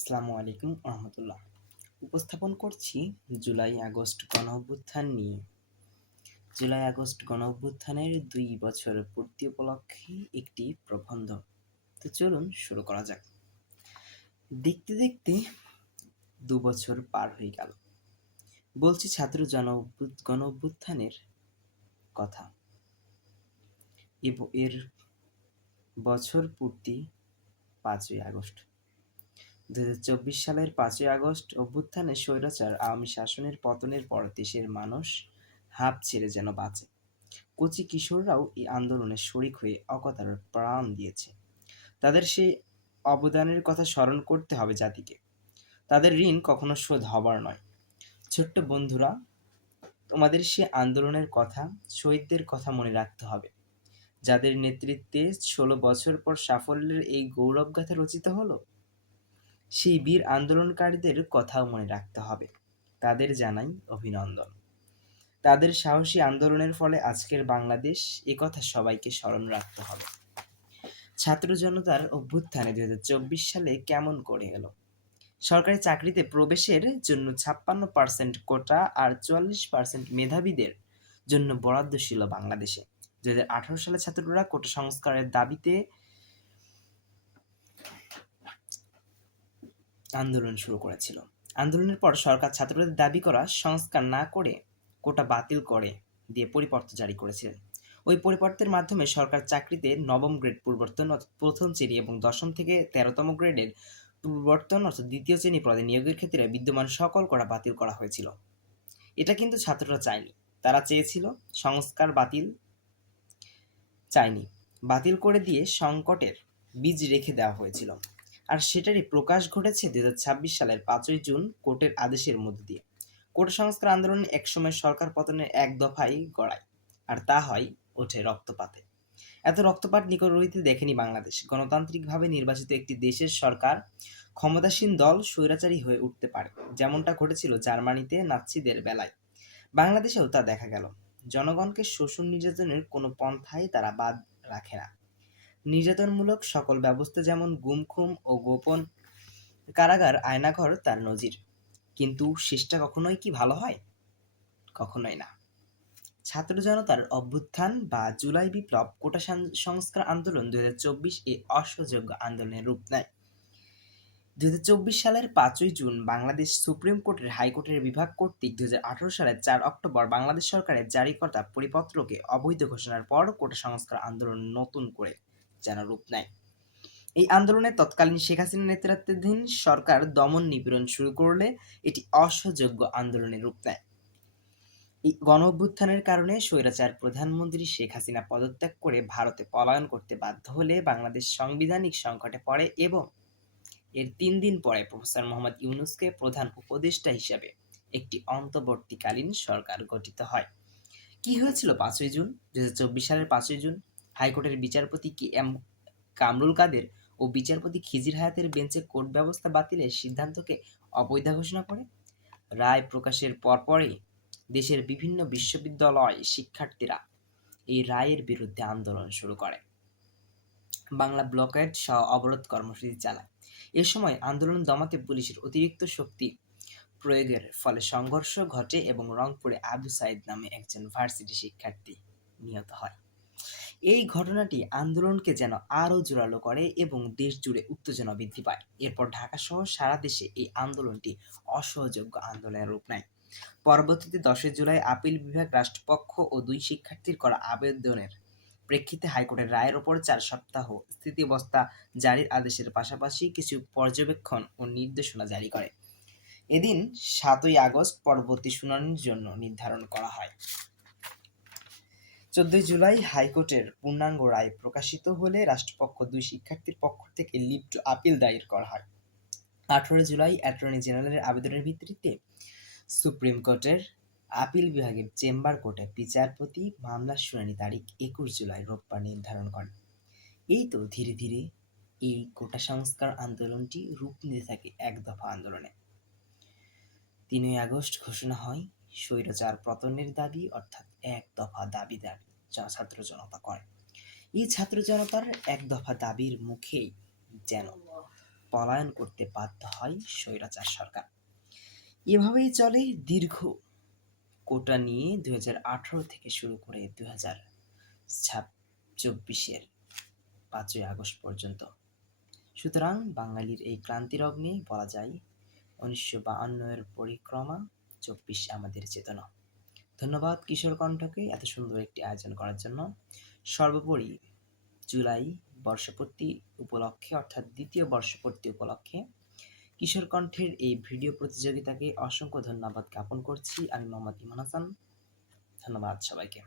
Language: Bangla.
আসসালামু আলাইকুম রহমতুল্লাহ। উপস্থাপন করছি জুলাই আগস্ট গণ অভ্যুত্থান নিয়ে। জুলাই আগস্ট গণ অভ্যুত্থানের 2 বছর পূর্তি উপলক্ষে একটি প্রবন্ধ। তো চলুন শুরু করা যাক। দেখতে দেখতে 2 বছর পার হয়ে গেল। বলছি গণ অভ্যুত্থানের কথা। এর বছর পূর্তি 5ই আগস্ট। 2024 সালের 5ই আগস্ট অভ্যুত্থানে স্বৈরাচার আওয়ামী শাসনের পতনের পর দেশের মানুষ হাঁপ ছেড়ে যেন বাঁচে। কচি কিশোররাও এই আন্দোলনে শরিক হয়ে অকতার প্রাণ দিয়েছে। তাদের সেই অবদানের কথা স্মরণ করতে হবে জাতিকে। তাদের ঋণ কখনো শোধ হবার নয়। ছোট্ট বন্ধুরা, তোমাদের সে আন্দোলনের কথা, শহীদদের কথা মনে রাখতে হবে, যাদের নেতৃত্বে 16 বছর পর সাফল্যের এই গৌরবগাথা রচিত হলো। সেই বীর আন্দোলনকারীদের কথাও মনে রাখতে হবে। তাদের জানাই অভিনন্দন। তাদের সাহসী আন্দোলনের ফলে আজকের বাংলাদেশ, একথা সবাইকে স্মরণ রাখতে হবে। ছাত্র জনতার অভ্যুত্থানে 2024 সালে কেমন করে এলো? সরকারি চাকরিতে প্রবেশের জন্য 56% কোটা আর 44% মেধাবীদের জন্য বরাদ্দ ছিল বাংলাদেশে। 2018 সালে ছাত্ররা কোটা সংস্কারের দাবিতে আন্দোলন শুরু করেছিল। আন্দোলনের পর সরকার ছাত্রদের দাবি করা সংস্কার না করে কোটা বাতিল করে দিয়ে পরিপত্র জারি করেছিলেন। ওই পরিপত্রের মাধ্যমে সরকার চাকরিতে নবম গ্রেড পরিবর্তন অর্থাৎ প্রথম শ্রেণী এবং দশম থেকে 13তম গ্রেডের পরিবর্তন অর্থাৎ দ্বিতীয় শ্রেণী পদে নিয়োগের ক্ষেত্রে বিদ্যমান সকল কোটা বাতিল করা হয়েছিল। এটা কিন্তু ছাত্ররা চায়নি। তারা চেয়েছিল সংস্কার চায়নি, বাতিল করে দিয়ে সংকটের বীজ রেখে দেওয়া হয়েছিল। আর সেটারই প্রকাশ ঘটেছে 2026 সালের 5ই জুন কোর্টের আদেশের মধ্য দিয়ে। কোর্ট সংস্কার আন্দোলন একসময় সরকার পতনের এক দফায় গড়ায়, আর তা হয় ওঠে রক্তপাতে। এত রক্তপাত নিকট হইতে দেখেনি বাংলাদেশ। গণতান্ত্রিকভাবে নির্বাচিত একটি দেশের সরকার, ক্ষমতাসীন দল স্বৈরাচারী হয়ে উঠতে পারে, যেমনটা ঘটেছিল জার্মানিতে নাৎসিদের বেলায়। বাংলাদেশেও তা দেখা গেল। জনগণকে শোষণ নির্যাতনের কোনো পন্থাই তারা বাদ রাখে না। নির্যাতনমূলক সকল ব্যবস্থা যেমন গুম খুম ও গোপন কারাগার, আয়নাঘর তার নজির। কিন্তু শেষটা কখনোই কি ভালো হয়? কখনোই না। ছাত্র জনতার অভ্যুত্থান বা জুলাই বিপ্লব, কোটা সংস্কার আন্দোলন 2024 এই অসহযোগ্য আন্দোলনের রূপ নেয়। 2024 সালের 5ই জুন বাংলাদেশ সুপ্রিম কোর্টের হাইকোর্টের বিভাগ কর্তৃক 2018 সালের 4 অক্টোবর বাংলাদেশ সরকারের জারি করা পরিপত্রকে অবৈধ ঘোষণার পর কোটা সংস্কার আন্দোলন নতুন করে যেন রূপ নেয়। এই আন্দোলনে তৎকালীন শেখ হাসিনা নেতৃত্বাধীন সরকার দমন নিপীড়ন শুরু করলে এটি অসহযোগ্য আন্দোলনের রূপ নেয়। এই গণঅভ্যুত্থানের কারণে স্বৈরাচার প্রধানমন্ত্রী শেখ হাসিনা পদত্যাগ করে ভারতে পলায়ন করতে বাধ্য হলে বাংলাদেশ সাংবিধানিক সংকটে পড়ে এবং এর 3 দিন পরে প্রফেসর মোহাম্মদ ইউনূসকে প্রধান উপদেষ্টা হিসেবে একটি অন্তর্বর্তীকালীন সরকার গঠিত হয়। কি হয়েছিল 5ই জুন? 2024 সালের 5ই জুন হাইকোর্টের বিচারপতি কে এম কামরুল কাদের ও বিচারপতি খিজির হায়াতের বেঞ্চে কোর্ট ব্যবস্থা বাতিলের সিদ্ধান্তকে অবৈধ ঘোষণা করে। রায় প্রকাশের পরপরই দেশের বিভিন্ন বিশ্ববিদ্যালয় শিক্ষার্থীরা এই রায়ের বিরুদ্ধে আন্দোলন শুরু করে। বাংলা ব্লকেড সহ অবরোধ কর্মসূচি চালায়। এ সময় আন্দোলন দমাতে পুলিশের অতিরিক্ত শক্তি প্রয়োগের ফলে সংঘর্ষ ঘটে এবং রংপুরে আবু সাইদ নামে একজন ভার্সিটি শিক্ষার্থী নিহত হয়। এই ঘটনাটি আন্দোলনকে যেন আরও জোরালো করে এবং দেশ জুড়ে উত্তেজনা বৃদ্ধি পায়। এরপর ঢাকা সহ সারা দেশে এই আন্দোলনটি অসহযোগ্য আন্দোলনের রূপ নেয়। পরবর্তীতে 10 জুলাই আপিল বিভাগ রাষ্ট্রপক্ষ ও 2 শিক্ষার্থীর করা আবেদনের প্রেক্ষিতে হাইকোর্টের রায়ের ওপর 4 সপ্তাহ স্থিতাবস্থা জারির আদেশের পাশাপাশি কিছু পর্যবেক্ষণ ও নির্দেশনা জারি করে। এদিন 7ই আগস্ট পরবর্তী শুনানির জন্য নির্ধারণ করা হয়। 14 জুলাই হাইকোর্টের পূর্ণাঙ্গ রায় প্রকাশিত হলে রাষ্ট্রপক্ষ 2 শিক্ষার্থীর পক্ষ থেকে লিভ টু আপিল দায়ের করা হয়। 18 জুলাই অ্যাটর্নি জেনারেলের আবেদনের ভিত্তিতে সুপ্রিম কোর্টের আপিল বিভাগের চেম্বার কোর্টে বিচারপতি মামলার শুনানি তারিখ 21 জুলাই রোববার নির্ধারণ করেন। এই তো ধীরে ধীরে এই কোটা সংস্কার আন্দোলনটি রূপ নিতে থাকে এক দফা আন্দোলনে। 3 আগস্ট ঘোষণা হয় স্বৈরাচার পতনের দাবি, অর্থাৎ এক দফা দাবিদার ছাত্র জনতা করে। এই ছাত্র জনতার এক দফা দাবির মুখেই যেন পলায়ন করতে বাধ্য হয় স্বৈরাচার সরকার। এভাবেই চলে দীর্ঘ কোটা নিয়ে 2018 থেকে শুরু করে 2024-এর 5ই আগস্ট পর্যন্ত। সুতরাং বাঙালির এই ক্রান্তির অগ্নি বলা যায় 1952 পরিক্রমা, 24 আমাদের চেতনা। ধন্যবাদ কিশোর কণ্ঠকে এত সুন্দর একটি আয়োজন করার জন্য। সর্বোপরি জুলাই বর্ষপূর্তি উপলক্ষে অর্থাৎ দ্বিতীয় বর্ষপূর্তি উপলক্ষে কিশোর কণ্ঠের এই ভিডিও প্রতিযোগিতাকে অসংখ্য ধন্যবাদ জ্ঞাপন করছি। আমি মোহাম্মদ ইমন হাসান। ধন্যবাদ সবাইকে।